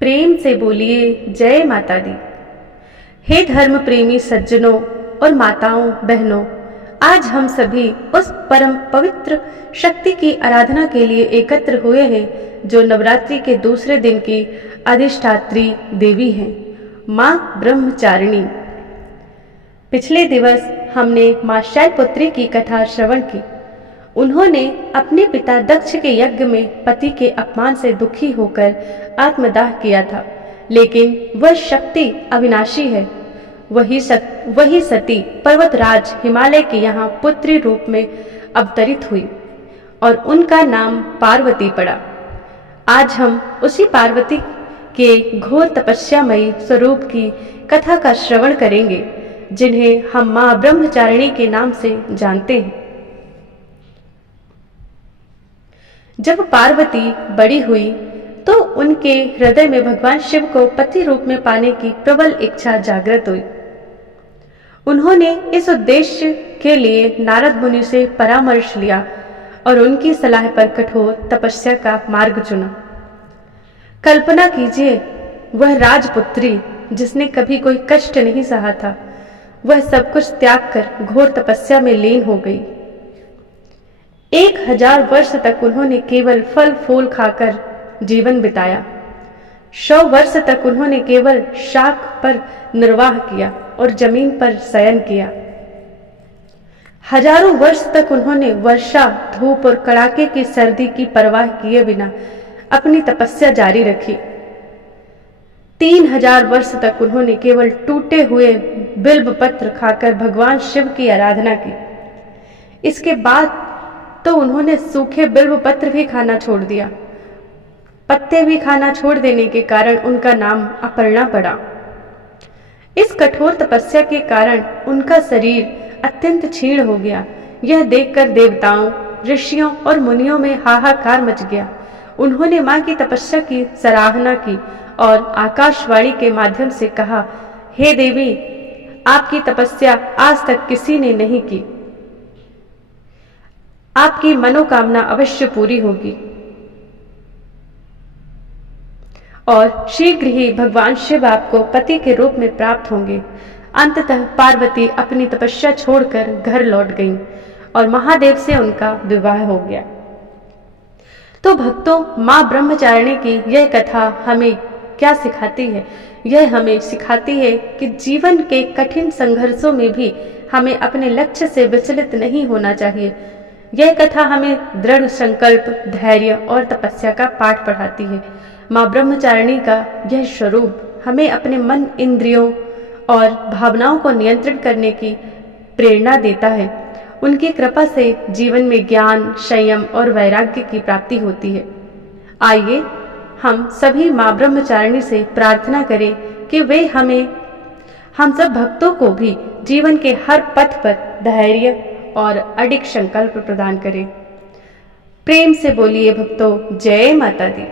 प्रेम से बोलिए जय माता दी। हे धर्म प्रेमी सज्जनों और माताओं बहनों, आज हम सभी उस परम पवित्र शक्ति की आराधना के लिए एकत्र हुए हैं जो नवरात्रि के दूसरे दिन की अधिष्ठात्री देवी हैं, माँ ब्रह्मचारिणी। पिछले दिवस हमने माँ शैलपुत्री की कथा श्रवण की। उन्होंने अपने पिता दक्ष के यज्ञ में पति के अपमान से दुखी होकर आत्मदाह किया था, लेकिन वह शक्ति अविनाशी है। वही सती पर्वतराज हिमालय के यहाँ पुत्री रूप में अवतरित हुई और उनका नाम पार्वती पड़ा। आज हम उसी पार्वती के घोर तपस्यामयी स्वरूप की कथा का श्रवण करेंगे, जिन्हें हम माँ ब्रह्मचारिणी के नाम से जानते हैं। जब पार्वती बड़ी हुई तो उनके हृदय में भगवान शिव को पति रूप में पाने की प्रबल इच्छा जागृत हुई। उन्होंने इस उद्देश्य के लिए नारद मुनि से परामर्श लिया और उनकी सलाह पर कठोर तपस्या का मार्ग चुना। कल्पना कीजिए, वह राजपुत्री जिसने कभी कोई कष्ट नहीं सहा था, वह सब कुछ त्याग कर घोर तपस्या में लीन हो गई। 1000 वर्ष तक उन्होंने केवल फल फूल खाकर जीवन बिताया। 100 वर्ष तक उन्होंने केवल शाक पर निर्वाह किया और जमीन पर शयन किया। हजारों वर्ष तक उन्होंने वर्षा, धूप और कड़ाके की सर्दी की परवाह किए बिना अपनी तपस्या जारी रखी। 3000 वर्ष तक उन्होंने केवल टूटे हुए बिल्व पत्र खाकर भगवान शिव की आराधना की। इसके बाद तो उन्होंने सूखे बिल्व पत्र भी खाना छोड़ दिया। पत्ते भी खाना छोड़ देने के कारण उनका नाम अपर्णा पड़ा। इस कठोर तपस्या के कारण उनका शरीर अत्यंत क्षीण हो गया। यह देखकर देवताओं, ऋषियों और मुनियों में हाहाकार मच गया। उन्होंने माँ की तपस्या की सराहना की और आकाशवाणी के माध्यम से कहा, हे देवी, आपकी तपस्या आज तक किसी ने नहीं की। आपकी मनोकामना अवश्य पूरी होगी और शीघ्र ही भगवान शिव आपको पति के रूप में प्राप्त होंगे। अंततः पार्वती अपनी तपस्या छोड़कर घर लौट गईं और महादेव से उनका विवाह हो गया। तो भक्तों, माँ ब्रह्मचारिणी की यह कथा हमें क्या सिखाती है? यह हमें सिखाती है कि जीवन के कठिन संघर्षों में भी हमें अपने लक्ष्य से विचलित नहीं होना चाहिए। यह कथा हमें दृढ़ संकल्प, धैर्य और तपस्या का पाठ पढ़ाती है। माँ ब्रह्मचारिणी का यह स्वरूप हमें अपने मन, इंद्रियों और भावनाओं को नियंत्रित करने की प्रेरणा देता है। उनकी कृपा से जीवन में ज्ञान, संयम और वैराग्य की प्राप्ति होती है। आइए हम सभी माँ ब्रह्मचारिणी से प्रार्थना करें कि वे हम सब भक्तों को भी जीवन के हर पथ पर धैर्य और अडिग संकल्प प्रदान करें। प्रेम से बोलिए भक्तों, जय माता दी।